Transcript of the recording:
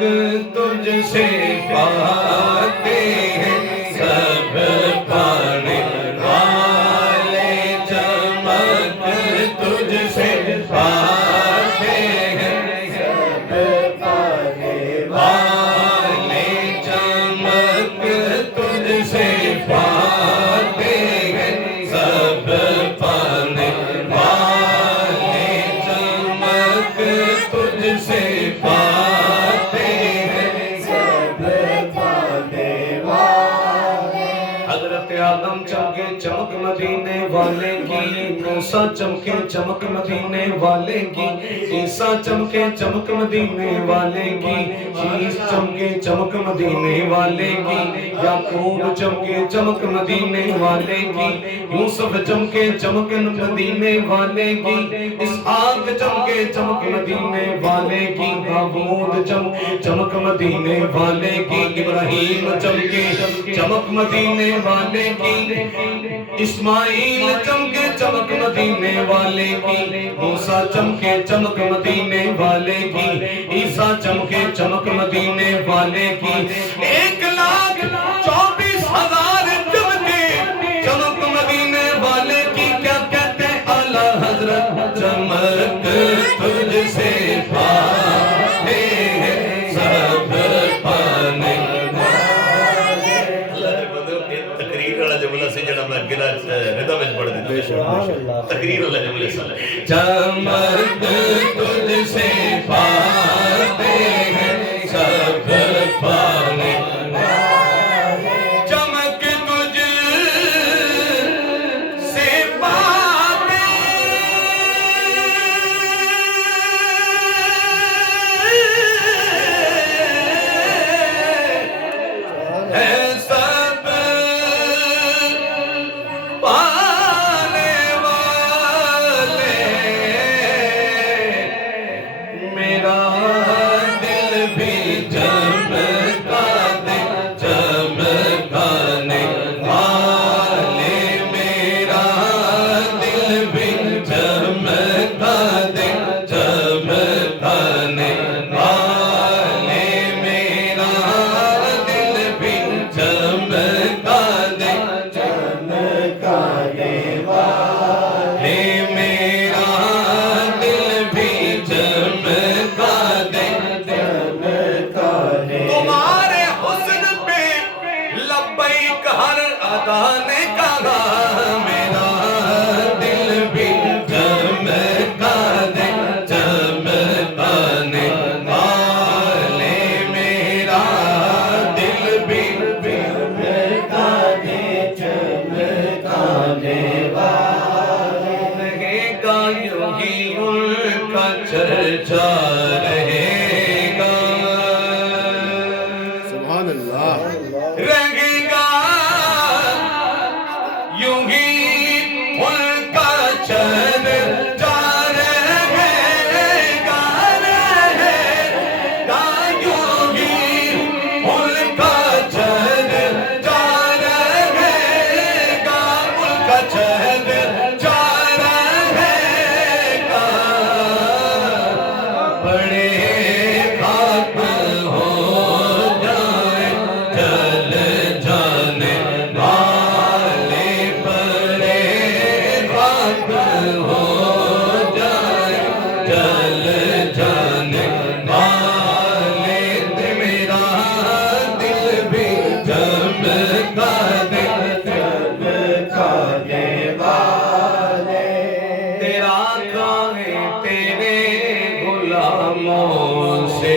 تجھ سے پاتے ہیں سب پانے والے، چمک تجھ سے پاتے ہیں سب پانے والے، چمک تجھ سے پاتے ہیں سب پانے والے، چمک تجھ سے پاتے ہیں سب پانے والے۔ حضرت آدم چمکے چمک مدینے والے کی، موسیٰ چمکے چمک مدینے والے کی، عیسیٰ چمکے چمک مدینے والے کی، عیسیٰ چمکے چمک مدینے والے کی، یعقوب چمکے چمک مدینے والے کی، یوسف چمکے چمک مدینے والے کی، اسحاق چمکے چمک مدینے والے کی، داؤد چمکے چمک مدینے والے کی، ابراہیم چمکے چمک مدینے والے کی، اسماعیل چمکے چمک مدینے والے کی، موسیٰ چمکے چمک مدینے والے کی، عیسیٰ چمکے چمک مدینے والے کی، 1,24,000 چمکے چمک مدینے والے کی۔ کیا کہتے ہیں اعلیٰ حضرت؟ چمک تجھ سے پاتے ہیں سب پانے والے۔ اللہ نے بدل تقریر والا جملہ سے جڑا میں گلا ردا میں پڑھ دیتا ہوں، تقریر والا جملہ سے چمک تجھ سے پاتے ہیں سب پانے والے، چمک تجھ سے پاتے ہیں سب پانے والے، میرا دل بھی چمکا دے چمکانے والے، میرا دل بھی چمکا دے چمکانے والے، میرا دل بھی چمکا دے چمکانے والے، میرا دل بھی چمکا دے چمکانے۔ تمہارے حسن پہ لبیک ہر ادا نے کہا، میرا دل بھی چمکا دے چمکانے والے، میرا دل بھی چمکا دے چمکانے والے۔ رہے گا یوں ہی ان کا چرچا رہے گا، سبحان اللہ۔ رہے گا یوں ہی ان کا چرچا رہے گا، رہے گا یوں ہی ان کا چرچا رہے گا، ان کا چرچا رہے گا، بڑے خاک ہو جائیں جل جانے والے، بڑے خاک ہو جائیں جل جانے والے، میرا دل بھی چمکا دے چمکانے والے، تیرا کھائے تیرے غلاموں سے